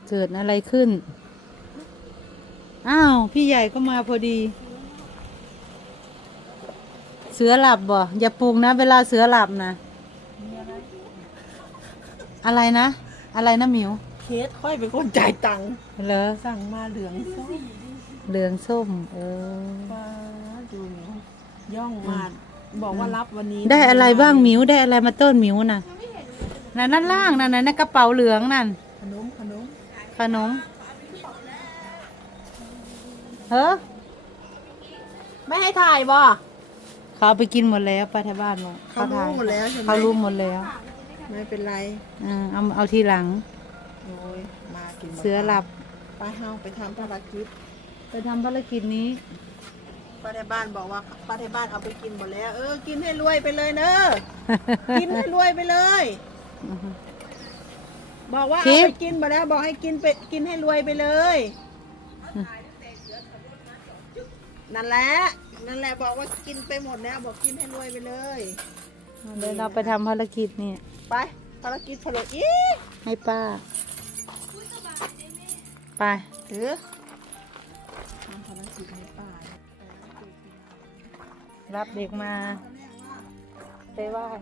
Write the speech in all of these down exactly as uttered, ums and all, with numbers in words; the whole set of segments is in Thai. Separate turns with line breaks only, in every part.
เกิดอะไรขึ้นอ้าวพี่ใหญ่ก็มาพอดี เสือหลับบ่อย่าปลุกนะเวลาเสือหลับนะอะไรนะอะไรนะหมิว
เคสค่อยเป็นคนจ่ายตังค์
เหรอ
สั่งมาเหลืองส้ม
เหลืองส้มเออ
ป้าดูย่องมาบอกว่ารับวันนี้
ได้อะไรบ้างหมิวได้อะไรมาต้นหมิวน่ะนั่นนั่นล่างนั่นนั่นกระเป๋าเหลืองนั่น
ขนมขนม
ขนมเฮ้อ
ไม่ให้ถ่ายบ่
เขาไปกินหมดแล้วไปที่บ้านบอก
เขารู้หมดแล้วใช่ไหม
เขารู้หมดแล้ว
ไม่เป็นไร
อ่าเอาเอาทีหลัง
โอ้ยมากิน
เสือหลับ
ไปเฮาไปทำภารกิจ
ไปทำภารกิจนี้
ป้าในบ้านบอกว่าป้าในบ้านเอาไปกินหมดแล้วเออกินให้รวยไปเลยเนอะกินให้รวยไปเลยบอกว่าเอาไปกินหมดแล้วบอกให้กินไปกินให้รวยไปเลยนั่นแหละนั่นแหละบอกว่ากินไปหมดแล้วบอกกินให้รวยไปเลย
เดี๋ยวเราไปทำภารกิจนี่
ไปภารกิจผลอีก
ให้ป้าไป
ถือทำภารกิจให้ป้า
รับเด็กมาไปไหว้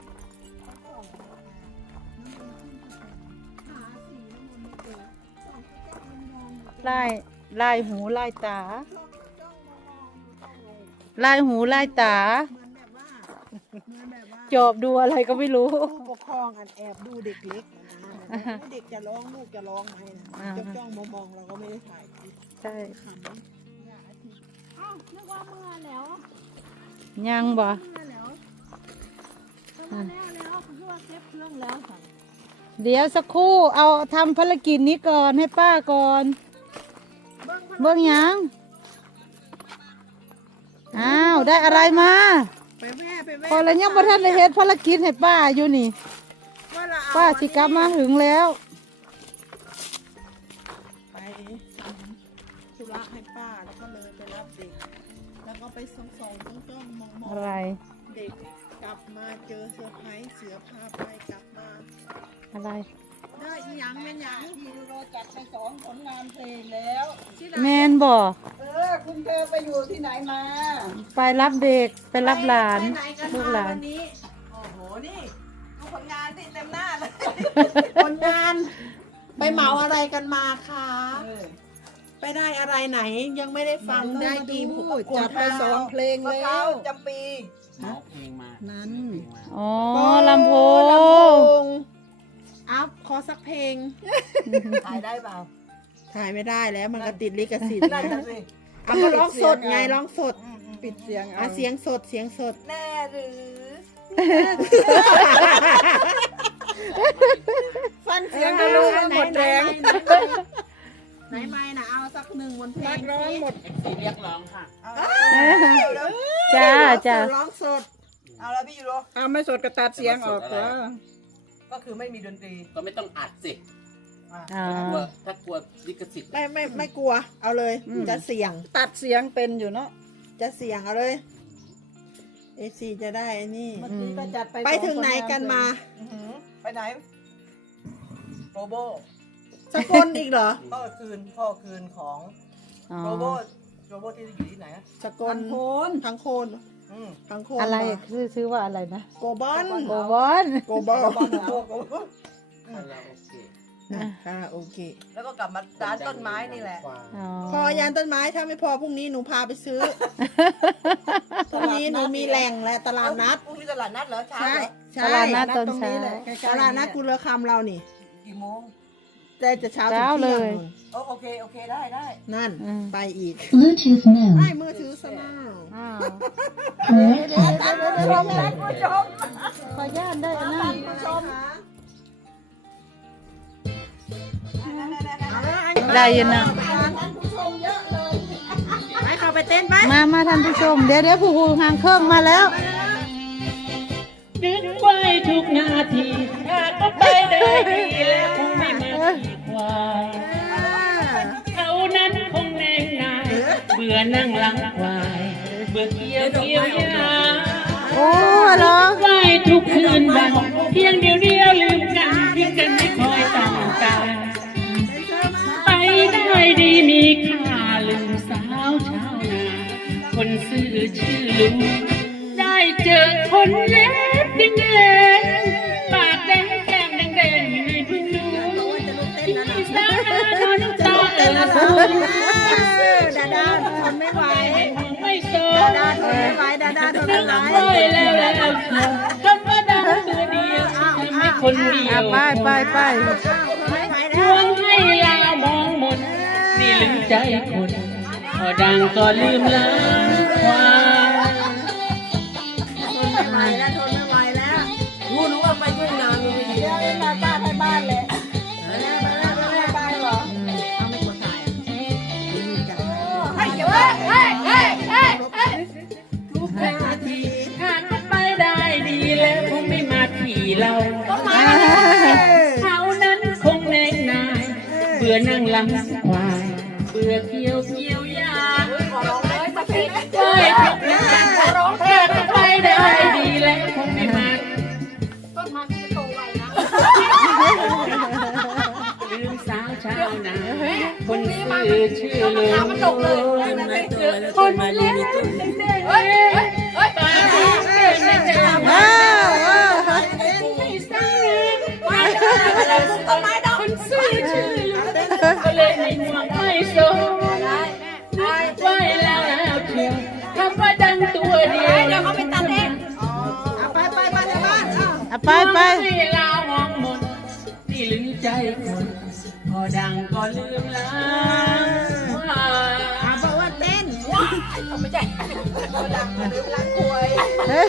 ไล่ไล่หูไล่ตาไล่หูไล่ตาจอบดูอะไรก็ไม่รู้
ผู้ปกครองอันแอบดูเด็กเล็กนะเด็กจะร้องลูกจะร้องไหมนะจ้องจ้องมองมองเราก็ไม่ได้ถ่าย
ใช่
ขำเอ้านึกว่าเมื่อแล้ว
ยังบ่
แล้วแล้วแล้วคือว่าเซฟเครื่องแล้วค่ะ
เดี๋ยวสักครู่เอาทำภารกิจนี้ก่อนให้ป้าก่อนเบิ่งยังอ้าวได้อะไรมา
ไปแม่ไปแม่
พอแล้วยังบ่ทันได้เฮ็ดภารกิจให้ป้าอยู่นี่ป้าสิกลับมาถึงแล้ว
ไปธุระให้ป้าแล้วก็เลยไปรับเด็กแล้วก็ไปส่องส่องจ้องจ้องมองมอง
อะไร
เด็กกลับมาเจอเซอร์ไพรส์เสือพาไปกลับมา
อะไร
ได้อีหยังแม่นหยังที่เราจัดไปสองผลงานเพลงแล้ว
แมนบ่
เออคุณเธอไปอยู่ที่ไหนมา
ไปรับเด็กไปรับหลานลูกหลาน
โอ้โหนี่ดูผลงานที่เต็มหน้าเลยผลงานไปเหมาอะไรกันมาคะไปได้อะไรไหนยังไม่ได้ฟังได้กี่จัดไปสองเพลงแล้วจำปี
เอาเพลงมา
นั้น
อ๋อลำโพง
อัพขอสักเพลง
ถ่ายได้เปล่า
ถ่ายไม่ได้แล้วมันก็ติดลิขสิทธิ์นะเอามาร้องสดไงร้องสด
ปิดเสียง
เอาเสียงสดเสียงสด
แน่หรือ
ฟังเสียงกันลูกหมดแรงไหนไม่นะเอาสักหนึ่งบนเพลงร้องหมด
สีเรียกร้องค่ะ
จ้าจ้า
ร้องสด
เอาแล้วพี่ยูโร
เอาไม่สดก็ตัดเสียงออกแล้ว
ก็คือไม่มีดนตรีก็ไม่ต้องอัดสิ
ถ้าก
ลัวถ้ากลัวลิขสิทธิ์
ไม่ไม่ไม่กลัวเอาเลยจะเสียง
ตัดเสียงเป็นอยู่เนาะ
จะเสียงเอาเลยเอซีจะได้นี่
เมื่อกี้ก็จัดไป
ไปถึงไหนกันมา
ไปไหนโรโบ
สกลอีกเหรอ
พ่อคืนพ่อคืนของโรโบโรโบที่อยู่ที่ไหน
สกลโคนทางโคนทางโคน
อะไรชื่อชื่อว่าอะไรนะ
โกบอน
โกบอน
โกบอน
คาราโอเกะแล้วก็กลับมาร้านต้นไม้นี่แหละ
พอยานต้นไม้ถ้าไม่พอพรุ่งนี้หนูพาไปซื้อพรุ่งนี้หนูมีแหล่งและตลาดนัด
พรุ่งนี้ตลาดนัดเหรอ
ใช่
ใช่ตลาดนัดตรงนี้
เลยตลาดนัดกุลคำเรานี่
กี่โมง
แต่จะเช้าถึงเที่ยง
โอเคโอเคได้ได้
นั่นไปอีก
Bluetooth mode
ไม่มือถือสมาร์ท
ชมท่านผู้ชม
ขออนุญาตได้นะ
ท่านผู้ชม
ได้ยินนะ
ไปเข้าไปเต้นไป
มามาท่านผู้ชมเดี๋ยวเดี๋ยวผู้ผู้หางเครื่องมาแล้ว
ดึกไว้ทุกนาทีขาดก็ไปได้ดีแล้วคงไม่มาขีดควายเขานั้นคงแนงนายเบื่อนั่งหลังควายเบื่อเกี่ยวเกี่ยวยา
โอ้เหรอ
ไว้ทุกคืนวันเพียงเดียวเดียวลืมกันเพียงกันไม่คอยตั้งตาซื่อชื่อลุงได้เจอคนเล็บแดงๆปากแดงแก้มแดงๆไม่เพิ่งรู้ที่สาวนาโดนน้ำตาเอ่อ
ดาดาทนไม่ไหว
ไม่โซ
ดาดาทนไม่ไหวดาดาทนไม่ไหว
ไม่แล้วแล้วคำว่าดังตัวเดียวทำให้คนเดีย
อ่ะ
ว
ไปไปไป
ไม่ไหว
ท
แล้ว
วงให้ลามองหมดนี่ลืมใจคนพอดังก็ลืมล้างความ
ทนไม่ไหวแล้วทนไม่ไหวแล้ว
รู้รู้ว่าไปด้วยงานมันไม่ดี
เดี๋ยวเล่นมาบ้านให้บ้านเลยมาแล้วมาแล้วมาแล้วบ้านเหรอเอาไม่กดถ่ายให้เดี๋ยวเฮ้ยเฮ้ยเฮ้ยเฮ้ยเฮ้ย
ทุกนาทีหากก็ไปได้ดีแล้วคงไม่มาที่เราเขานั้นคงแน่นายเบื่อนั่งหลังควายเบื่อเกี่ยวเกี่ยวยา
ขอร้องเลยมาเพลง
ได้ทุกนาที
ขอร้อง
หากก็ไปได้ดีแล้วคงไม่มา
ต้นมันจะโตไวนะ
ลืมสาวชาวนาคนซื่อชื่อเลยคนเล่นเฮ้ยเฮ้ยตาดีเก่งนะจ๊ะ
ว้าวว้าว
ไม่สร้างไม่ได้ต้นไม้ดอกคนซื่อชื่อเลยก็เลยไม่ห่วงไม่สนไว้แล้วแล้วเชียวคำว่าดังตัวเดียวเดี๋ยวเขาไปตัดเอง
ไปไปไปในบ้านอ้าว
อ่ะไปไป
ให้ลามองหมดนี่ลืมใจคนพอดังก็ลืมล้างว่า
อาบอกว่าเต้นว้ายเขาไม่ใช่เขาดังมาลืมล้างควย
เอ้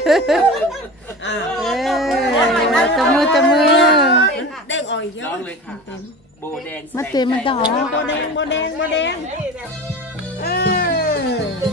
ยจับมือจับมือ
เด้งออกอีกแล้ว
ร้องเลยค่ะโบแดง
มาเต็มมันต่อ
โบแดงโบแดงโบแดงเออ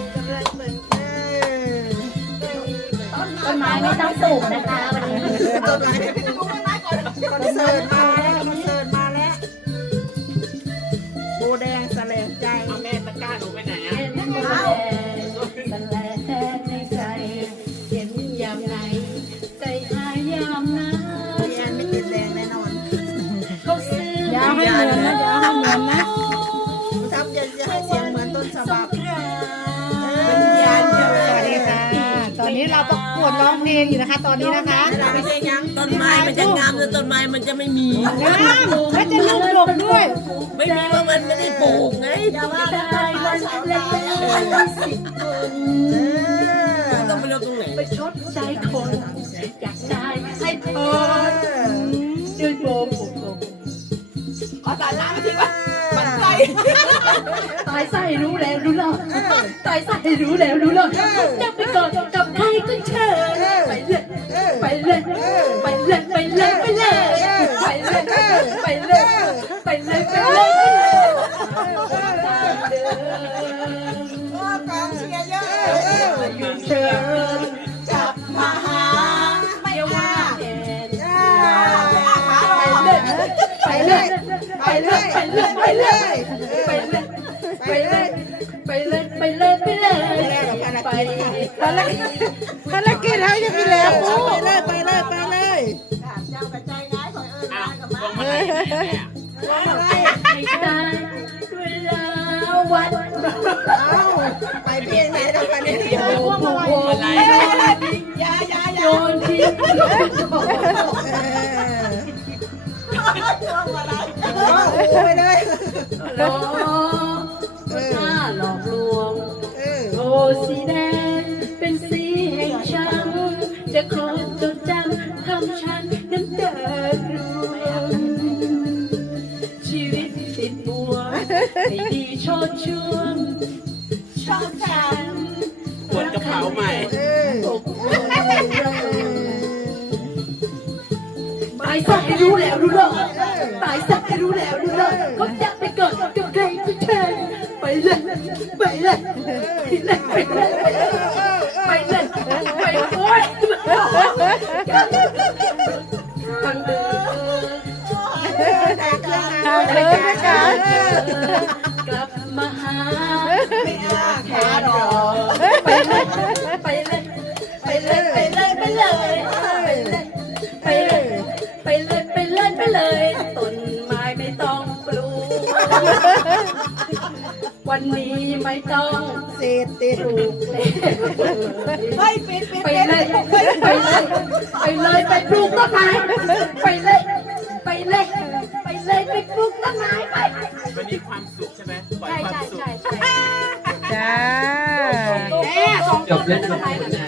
ต้นไม้ไม่ต้องปลูกนะคะวันนี้
ต้นไม้คอนเสิร์ตมาแล้วคอนเสิร์ตมาแล้วโบแดงแสลงใจ
เอาแม่ตะกร้าหนูไปไหนอ่ะ
เป็นแลในใจเห็นยามไหนใจหายยามนั้น
พี่แอนไม่ติดแรงแน่นอน
เขาซื้อ
อย่าให้เหมือนนะอย่าให้เหมือนนะ
ทับจะจะให้เสียงเหมือนต้นฉบับ
สวัสดีค่ะ ตอนนี้เราประกวดร้องเพลงอยู่นะคะ ตอนนี้นะคะ
ไม่ใช่ยัง
ต้นไม้มันจะงามแต่ต้นไม้มันจะไม่มี
งามและจะลูกหลงด้วย
ไม่มีว่ามันไม่ได้ปลูกไง
ได้วันเล็กๆสิบคน
ต้องไปเลือกตรงไหน
ไปชดใจคนอยากได้ให้พอด้วยโบม
ขอสารน้ำมาทิ้งวะมันใจ
ตายใส่รู้แล้วรู้แล้วตายใส่รู้แล้วรู้แล้วจะไปกอดกับใครก็เชิญไปเลยไปเลยไปเลยไปเลยไปเลยไปเลยไปเลยไปเลยไปเลย
กองเชียร์เยอะ
อยู่เชิญกลับมาหาไม่ว่าเห็นไปเลยไปเลยไปเลยไปเลยไปเลยไปเลยไปเลยไปเลยไปเลยไปภารกิจ
ภารกิจให้จะไปแล้วปู
ไปเลยไปเลยไปเลย
อ้าวลงมาไหนแม่
ให้ได้เวลาวัน
เอาไปเพียงไหนเราไปเนี่ยเดี๋ยว
โอ้โห
อะไร
ยายายา
โยนทิ้ง
ไปเลย
หลอกหน้าหลอกลวง
เออ
โอ้สีแดงเป็นสีแห่งช้ำจะคอยจดจำคำฉันนั้นเดินรวมชีวิตติดบัวไม่ดีโชดช่วงชอบฉัน
ปวดกระเป๋าใหม่
เออ
ตายสักให้รู้แล้วรู้รอดตายสักให้รู้แล้วรู้รอดเขาจะไปเกิดกับใครก็เชิญไปเลยไปเลยไปเลยไปเลยไปเลยไปโอ๊ยมันเดิน
แต่เครื่อง
เอา
งาน
เลยไหมคะ
กลับมาหา
ไม่อาแค่รอ
ไปเลยไปเลยไปเลยไปเลยไปเลยไปเลยไปเลยไปเลยไปเลยต้นไม้ไม่ต้องปลูกไว้วันนี้ไม่ต้อง
เศษติด
ปลูกเลย
เฮ้ยปิดปิด
ไปเลยไปเลยไปเลยไปปลูกต้นไม้ไปเลยไปเลยไปเลยไปปลูกต้นไม้ไป
วันนี้ความสุขใช่ไหมปล่อย
ใช่
ความ
ใช่
สุข
ใช่ใช่
จ้า
แม่สอง
จ
ต้
บ
น
เล่น
ต้นไม้เหรอ